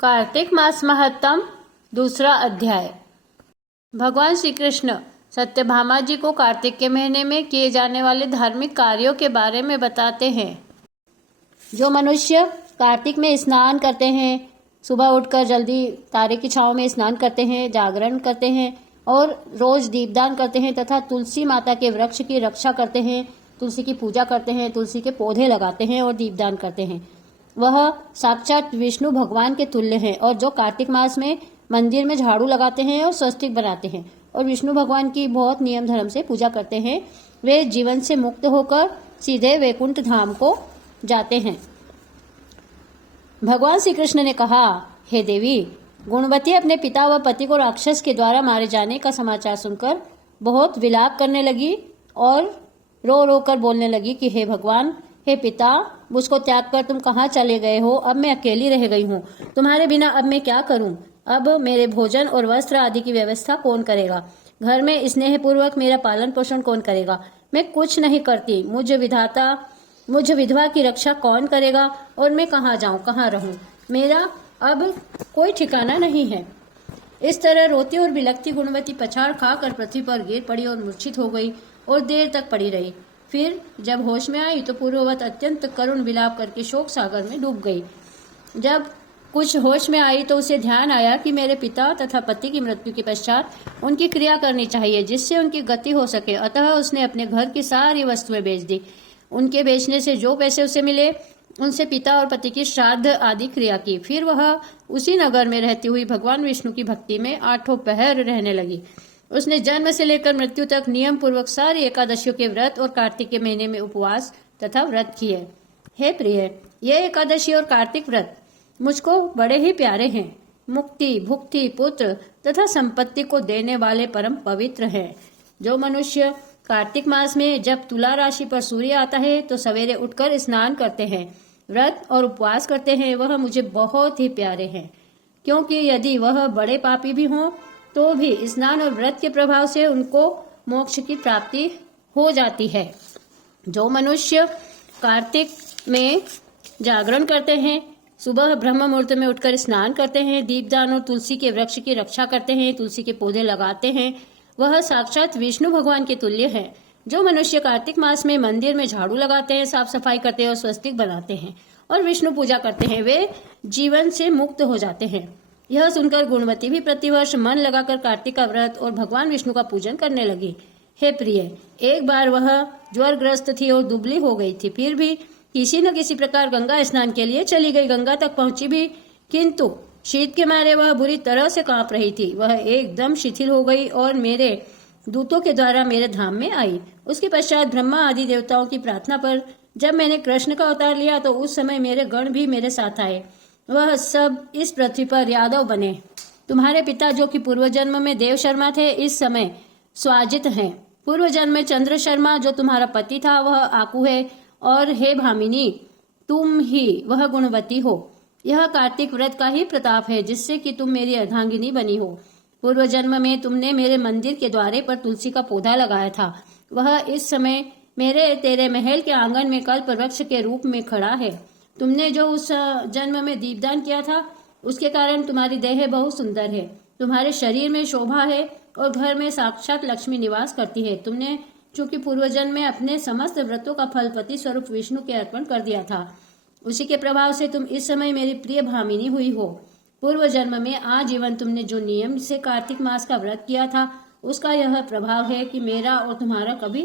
कार्तिक मास महत्तम दूसरा अध्याय। भगवान श्री कृष्ण सत्यभामा जी को कार्तिक के महीने में किए जाने वाले धार्मिक कार्यों के बारे में बताते हैं। जो मनुष्य कार्तिक में स्नान करते हैं, सुबह उठकर जल्दी तारे की छांव में स्नान करते हैं, जागरण करते हैं और रोज दीपदान करते हैं तथा तुलसी माता के वृक्ष की रक्षा करते हैं, तुलसी की पूजा करते हैं, तुलसी के पौधे लगाते हैं और दीपदान करते हैं, वह साक्षात विष्णु भगवान के तुल्य हैं। और जो कार्तिक मास में मंदिर में झाड़ू लगाते हैं और स्वस्तिक बनाते हैं और विष्णु भगवान की बहुत नियम धर्म से पूजा करते हैं, वे जीवन से मुक्त होकर सीधे वैकुंठ धाम को जाते हैं। भगवान श्री कृष्ण ने कहा, हे देवी, गुणवती अपने पिता व पति को राक्षस के द्वारा मारे जाने का समाचार सुनकर बहुत विलाप करने लगी और रो रो कर बोलने लगी कि हे भगवान, हे पिता, मुझको त्याग कर तुम कहाँ चले गए हो? अब मैं अकेली रह गई हूँ। तुम्हारे बिना अब मैं क्या करूँ? अब मेरे भोजन और वस्त्र आदि की व्यवस्था कौन करेगा? घर में स्नेह पूर्वक मेरा पालन पोषण कौन करेगा? मैं कुछ नहीं करती। मुझ विधवा की रक्षा कौन करेगा? और मैं कहाँ जाऊँ, कहाँ रहूँ? मेरा अब कोई ठिकाना नहीं है। इस तरह रोती और बिलखती गुणवती पछाड़ खाकर पृथ्वी पर गिर पड़ी और मूर्छित हो गई और देर तक पड़ी रही। फिर जब होश में आई तो पूर्ववत अत्यंत करुण विलाप करके शोक सागर में डूब गई। जब कुछ होश में आई तो उसे ध्यान आया कि मेरे पिता तथा पति की मृत्यु के पश्चात उनकी क्रिया करनी चाहिए जिससे उनकी गति हो सके। अतः उसने अपने घर की सारी वस्तुएं बेच दी। उनके बेचने से जो पैसे उसे मिले उनसे पिता और पति की श्राद्ध आदि क्रिया की। फिर वह उसी नगर में रहती हुई भगवान विष्णु की भक्ति में 8 पहर रहने लगी। उसने जन्म से लेकर मृत्यु तक नियम पूर्वक सारी एकादशियों के व्रत और कार्तिक के महीने में उपवास तथा व्रत किए। हे प्रिय, ये एकादशी और कार्तिक व्रत मुझको बड़े ही प्यारे हैं। मुक्ति, भुक्ति, पुत्र तथा संपत्ति को देने वाले परम पवित्र हैं। जो मनुष्य कार्तिक मास में जब तुला राशि पर सूर्य आता है तो सवेरे उठकर स्नान करते हैं, व्रत और उपवास करते हैं, वह मुझे बहुत ही प्यारे हैं। क्योंकि यदि वह बड़े पापी भी हों तो भी स्नान और व्रत के प्रभाव से उनको मोक्ष की प्राप्ति हो जाती है। जो मनुष्य कार्तिक में जागरण करते हैं, सुबह ब्रह्म मुहूर्त में उठकर स्नान करते हैं, दीपदान और तुलसी के वृक्ष की रक्षा करते हैं, तुलसी के पौधे लगाते हैं, वह साक्षात विष्णु भगवान के तुल्य है। जो मनुष्य कार्तिक मास में मंदिर में झाड़ू लगाते हैं, साफ सफाई करते हैं और स्वस्तिक बनाते हैं और विष्णु पूजा करते हैं, वे जीवन से मुक्त हो जाते हैं। यह सुनकर गुणवती भी प्रतिवर्ष मन लगाकर कार्तिक का व्रत और भगवान विष्णु का पूजन करने लगी। हे प्रिय, एक बार वह ज्वरग्रस्त थी और दुबली हो गई थी, फिर भी किसी न किसी प्रकार गंगा स्नान के लिए चली गई। गंगा तक पहुंची भी, किंतु शीत के मारे वह बुरी तरह से कांप रही थी। वह एकदम शिथिल हो गई और मेरे दूतों के द्वारा मेरे धाम में आई। उसके पश्चात ब्रह्मा आदि देवताओं की प्रार्थना पर जब मैंने कृष्ण का अवतार लिया तो उस समय मेरे गण भी मेरे साथ आए। वह सब इस पृथ्वी पर यादव बने। तुम्हारे पिता जो कि पूर्व जन्म में देव शर्मा थे, इस समय स्वाजित हैं। पूर्व जन्म में चंद्र शर्मा जो तुम्हारा पति था वह आकू है। और हे भामिनी, तुम ही वह गुणवती हो। यह कार्तिक व्रत का ही प्रताप है जिससे कि तुम मेरी अर्धांगिनी बनी हो। पूर्व जन्म में तुमने मेरे मंदिर के द्वारे पर तुलसी का पौधा लगाया था। वह इस समय तेरे महल के आंगन में कल्प वृक्ष के रूप में खड़ा है। तुमने जो उस जन्म में दीपदान किया था उसके कारण तुम्हारी देह बहुत सुंदर है। तुम्हारे शरीर में शोभा है और घर में साक्षात लक्ष्मी निवास करती है। तुमने चूंकि पूर्व जन्म में अपने समस्त व्रतों का फल पति स्वरूप विष्णु के अर्पण कर दिया था, उसी के प्रभाव से तुम इस समय मेरी प्रिय भामिनी हुई हो। पूर्व जन्म में आजीवन तुमने जो नियम से कार्तिक मास का व्रत किया था उसका यह प्रभाव है कि मेरा और तुम्हारा कभी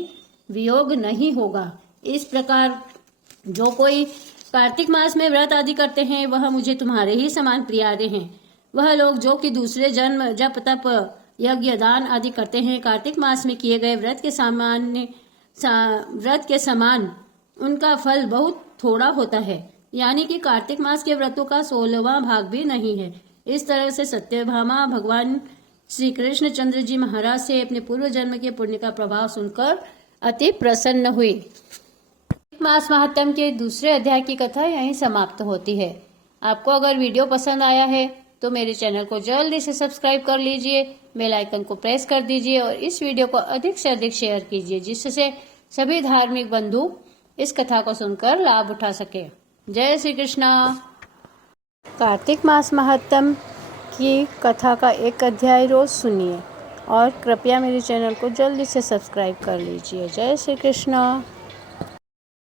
वियोग नहीं होगा। इस प्रकार जो कोई कार्तिक मास में व्रत आदि करते हैं वह मुझे तुम्हारे ही समान प्रियारे हैं। वह लोग जो कि दूसरे जन्म जप तप यज्ञ दान आदि करते हैं, कार्तिक मास में किए गए व्रत के समान उनका फल बहुत थोड़ा होता है। यानी कि कार्तिक मास के व्रतों का 16वां भाग भी नहीं है। इस तरह से सत्यभामा भगवान श्री कृष्ण चंद्र जी महाराज से अपने पूर्व जन्म के पुण्य का प्रभाव सुनकर अति प्रसन्न हुई। मास महात्म के दूसरे अध्याय की कथा यहीं समाप्त होती है। आपको अगर वीडियो पसंद आया है तो मेरे चैनल को जल्दी से सब्सक्राइब कर लीजिए, बेल आइकन को प्रेस कर दीजिए और इस वीडियो को अधिक से अधिक शेयर कीजिए जिससे सभी धार्मिक बंधु इस कथा को सुनकर लाभ उठा सके। जय श्री कृष्णा। कार्तिक मास महात्म की कथा का एक अध्याय रोज़ सुनिए और कृपया मेरे चैनल को जल्दी से सब्सक्राइब कर लीजिए। जय श्री कृष्ण।